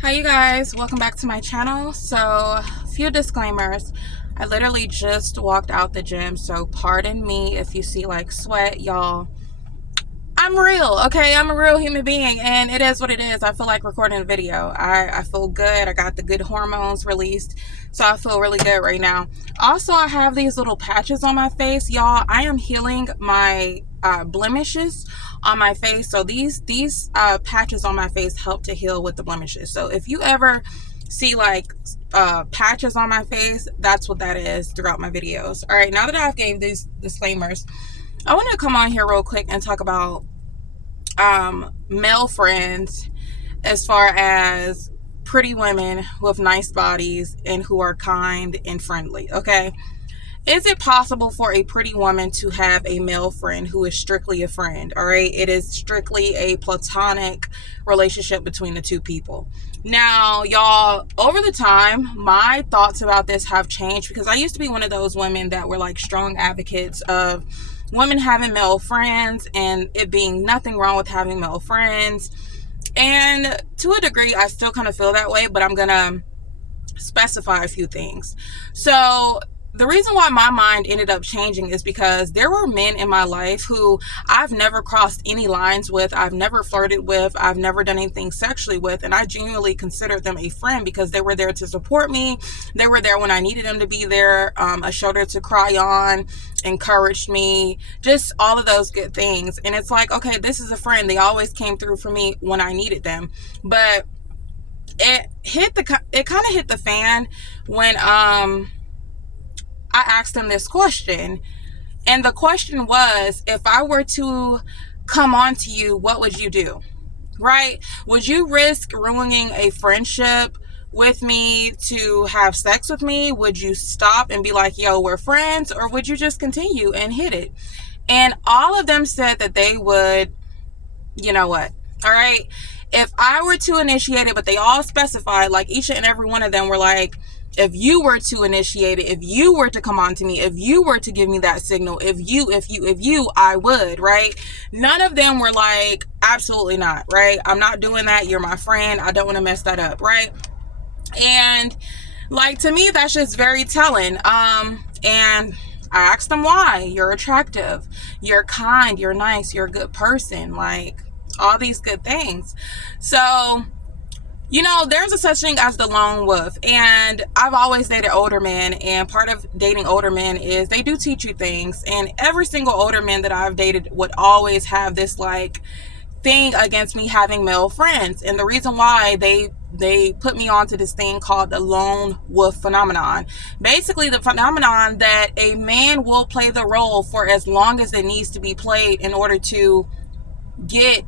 Hi you guys, welcome back to my channel. So a few disclaimers. I literally just walked out the gym, so pardon me if you see like sweat, y'all. I'm real, okay? I'm a real human being, and it is what it is. I feel like recording a video. I feel good. I got the good hormones released, so I feel really good right now. Also, I have these little patches on my face, y'all. I am healing my blemishes on my face. So these patches on my face help to heal with the blemishes. So if you ever see like patches on my face, that's what that is throughout my videos. All right, now that I've gave these disclaimers, I want to come on here real quick and talk about male friends as far as pretty women with nice bodies and who are kind and friendly. Okay, is it possible for a pretty woman to have a male friend who is strictly a friend? All right, it is strictly a platonic relationship between the two people. Now, y'all, over the time, my thoughts about this have changed because I used to be one of those women that were like strong advocates of women having male friends and it being nothing wrong with having male friends. And to a degree, I still kind of feel that way, but I'm gonna specify a few things. So the reason why my mind ended up changing is because there were men in my life who I've never crossed any lines with, I've never flirted with, I've never done anything sexually with, and I genuinely considered them a friend because they were there to support me. They were there when I needed them to be there, a shoulder to cry on, encouraged me, just all of those good things. And it's like, okay, this is a friend. They always came through for me when I needed them. But it kind of hit the fan when I asked him this question, and the question was, if I were to come on to you, what would you do? Right? Would you risk ruining a friendship with me to have sex with me? Would you stop and be like, yo, we're friends? Or would you just continue and hit it? And all of them said that they would, you know what? All right. If I were to initiate it, but they all specified, like each and every one of them were like, if you were to initiate it, if you were to come on to me, if you were to give me that signal, if you, I would, right? None of them were like, absolutely not, right? I'm not doing that. You're my friend. I don't want to mess that up, right? And like, to me, that's just very telling. And I asked them why. You're attractive, you're kind, you're nice, you're a good person, like all these good things. So, you know, there's a such thing as the lone wolf, and I've always dated older men, and part of dating older men is they do teach you things, and every single older man that I've dated would always have this like thing against me having male friends. And the reason why they put me onto this thing called the lone wolf phenomenon. Basically, the phenomenon that a man will play the role for as long as it needs to be played in order to get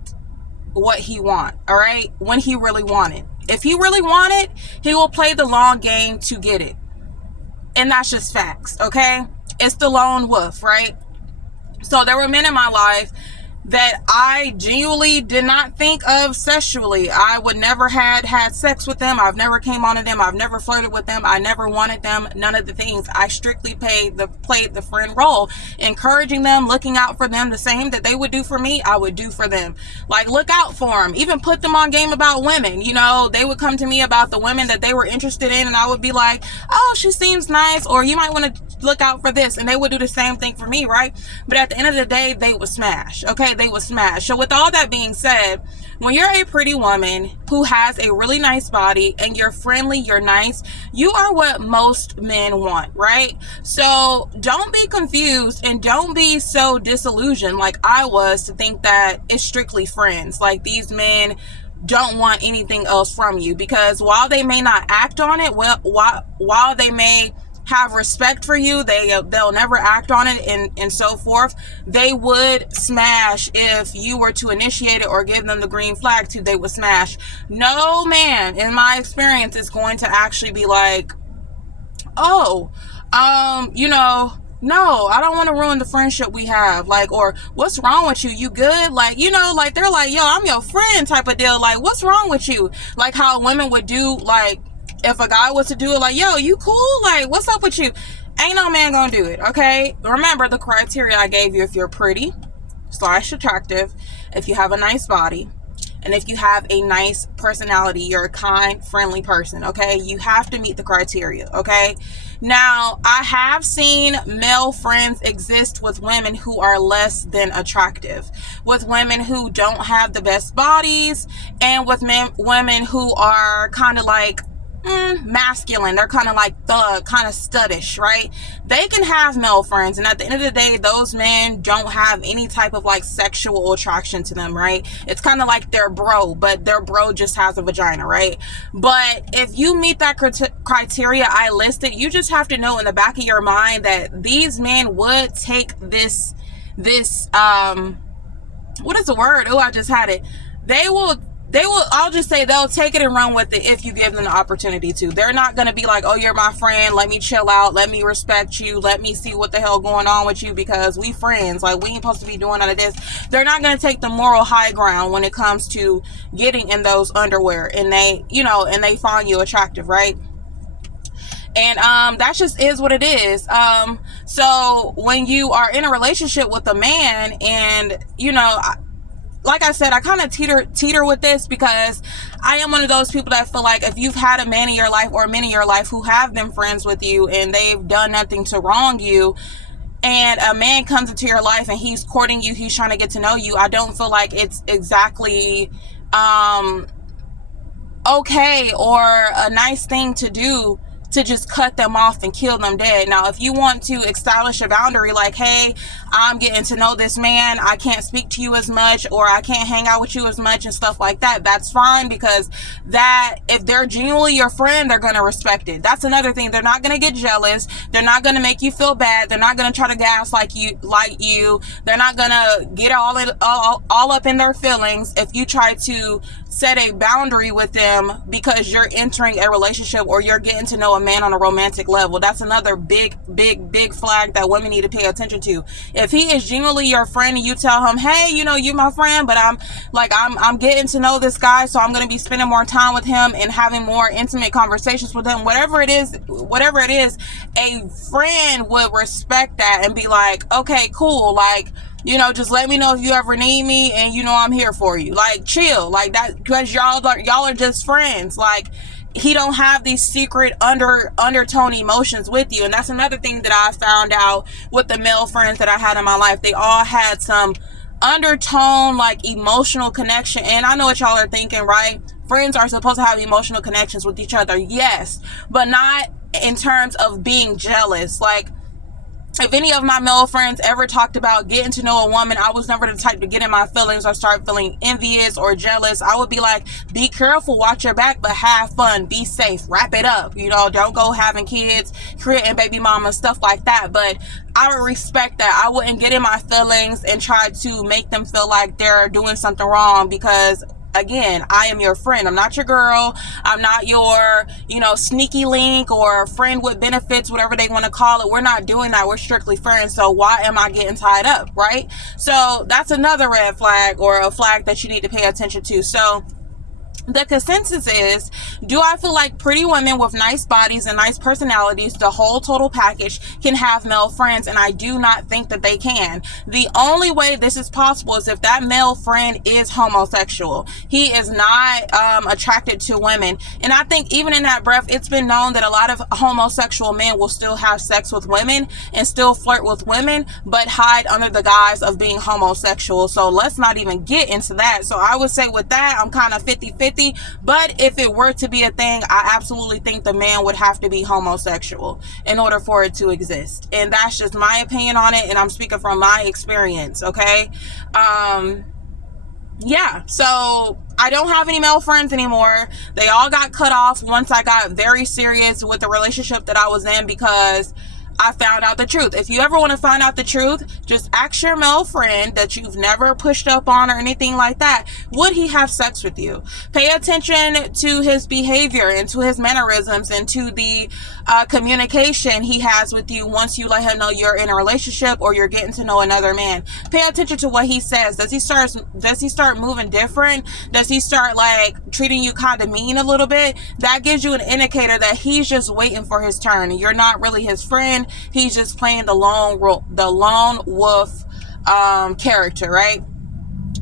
what he want, all right? When he really wanted. If he really wanted, he will play the long game to get it. And that's just facts, okay? It's the lone wolf, right? So there were men in my life that I genuinely did not think of sexually. I would never had sex with them. I've never came on to them. I've never flirted with them. I never wanted them. None of the things. I strictly played the friend role, encouraging them, looking out for them. The same that they would do for me, I would do for them. Like, look out for them. Even put them on game about women. You know, they would come to me about the women that they were interested in, and I would be like, oh, she seems nice, or you might want to look out for this. And they would do the same thing for me, right? But at the end of the day, they would smash. Okay, they would smash. So with all that being said, when you're a pretty woman who has a really nice body and you're friendly, you're nice, you are what most men want, right? So don't be confused and don't be so disillusioned like I was to think that it's strictly friends. Like, these men don't want anything else from you, because while they may not act on it, while they may have respect for you, they'll never act on it, and so forth. They would smash if you were to initiate it or give them the green flag to. They would smash. No man, in my experience, is going to actually be like, oh, you know, no, I don't want to ruin the friendship we have. Like, or what's wrong with you? You good? Like, you know, like they're like, yo, I'm your friend type of deal. Like, what's wrong with you? Like how women would do, like, if a guy was to do it, like, yo, you cool? Like, what's up with you? Ain't no man gonna do it, okay? Remember the criteria I gave you. If you're pretty / attractive, if you have a nice body, and if you have a nice personality, you're a kind, friendly person, okay? You have to meet the criteria, okay? Now, I have seen male friends exist with women who are less than attractive, with women who don't have the best bodies, and with women who are kind of like masculine. They're kind of like thug, kind of studdish, right? They can have male friends, and at the end of the day, those men don't have any type of like sexual attraction to them, right? It's kind of like their bro, but their bro just has a vagina, right? But if you meet that criteria I listed, you just have to know in the back of your mind that these men would take this what is the word? Oh, I just had it. They will, I'll just say they'll take it and run with it if you give them the opportunity to. They're not going to be like, oh, you're my friend, let me chill out, let me respect you, let me see what the hell going on with you because we friends, like we ain't supposed to be doing none of this. They're not going to take the moral high ground when it comes to getting in those underwear, and they, and they find you attractive, right? And that just is what it is. So when you are in a relationship with a man, and like I said, I kind of teeter with this because I am one of those people that feel like if you've had a man in your life or men in your life who have been friends with you and they've done nothing to wrong you, and a man comes into your life and he's courting you, he's trying to get to know you, I don't feel like it's exactly okay or a nice thing to do to just cut them off and kill them dead. Now, if you want to establish a boundary like, hey, I'm getting to know this man, I can't speak to you as much, or I can't hang out with you as much and stuff like that, that's fine, because that, if they're genuinely your friend, they're going to respect it. That's another thing. They're not going to get jealous. They're not going to make you feel bad. They're not going to try to gaslight you. They're not going to get all up in their feelings if you try to set a boundary with them because you're entering a relationship or you're getting to know a man on a romantic level. That's another big flag that women need to pay attention to. If he is genuinely your friend and you tell him, hey, you're my friend, but I'm getting to know this guy, so I'm going to be spending more time with him and having more intimate conversations with him, whatever it is, a friend would respect that and be like, okay, cool, like, just let me know if you ever need me, and I'm here for you. Like, chill, like that, because y'all are just friends. Like, he don't have these secret undertone emotions with you. And that's another thing that I found out with the male friends that I had in my life. They all had some undertone, like emotional connection. And I know what y'all are thinking, right? Friends are supposed to have emotional connections with each other, yes, but not in terms of being jealous. Like, if any of my male friends ever talked about getting to know a woman, I was never the type to get in my feelings or start feeling envious or jealous. I would be like, be careful, watch your back, but have fun, be safe, wrap it up. Don't go having kids, creating baby mama, stuff like that. But I would respect that. I wouldn't get in my feelings and try to make them feel like they're doing something wrong, because again, I am your friend. I'm not your girl. I'm not your, sneaky link or friend with benefits, whatever they want to call it. We're not doing that. We're strictly friends. So why am I getting tied up, right? So that's another red flag, or a flag that you need to pay attention to. So the consensus is, do I feel like pretty women with nice bodies and nice personalities, the whole total package, can have male friends? And I do not think that they can. The only way this is possible is if that male friend is homosexual. He is not attracted to women. And I think even in that breath, it's been known that a lot of homosexual men will still have sex with women and still flirt with women, but hide under the guise of being homosexual. So let's not even get into that. So I would say with that, I'm kind of 50-50. But if it were to be a thing, I absolutely think the man would have to be homosexual in order for it to exist. And that's just my opinion on it, and I'm speaking from my experience, okay? Yeah, so I don't have any male friends anymore. They all got cut off once I got very serious with the relationship that I was in, because I found out the truth. If you ever want to find out the truth, just ask your male friend that you've never pushed up on or anything like that, would he have sex with you? Pay attention to his behavior and to his mannerisms and to the communication he has with you once you let him know you're in a relationship or you're getting to know another man. Pay attention to what he says. Does he start moving different? Does he start like treating you kind of mean a little bit? That gives you an indicator that he's just waiting for his turn. You're not really his friend. He's just playing the lone wolf character, right?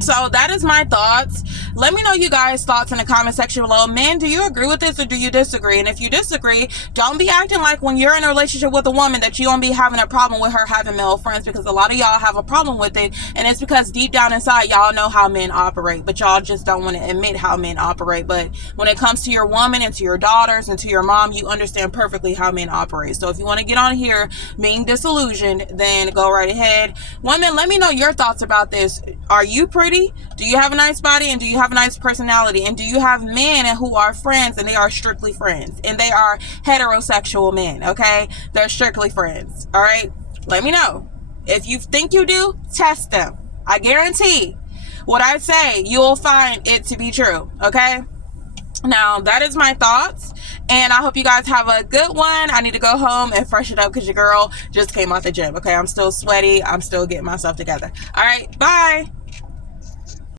So that is my thoughts. Let me know you guys' thoughts in the comment section below. Men, do you agree with this or do you disagree? And if you disagree, don't be acting like when you're in a relationship with a woman that you don't be having a problem with her having male friends, because a lot of y'all have a problem with it, and it's because deep down inside y'all know how men operate, but y'all just don't want to admit how men operate. But when it comes to your woman and to your daughters and to your mom, you understand perfectly how men operate. So if you want to get on here being disillusioned, then go right ahead. Women, let me know your thoughts about this. Are you pretty? Do you have a nice body? And do you have a nice personality? And do you have men who are friends and they are strictly friends and they are heterosexual men? Okay, they're strictly friends. All right, let me know. If you think you do, test them. I guarantee what I say, you'll find it to be true. Okay, now that is my thoughts, and I hope you guys have a good one. I need to go home and freshen up because your girl just came out the gym. Okay, I'm still sweaty. I'm still getting myself together. All right, bye.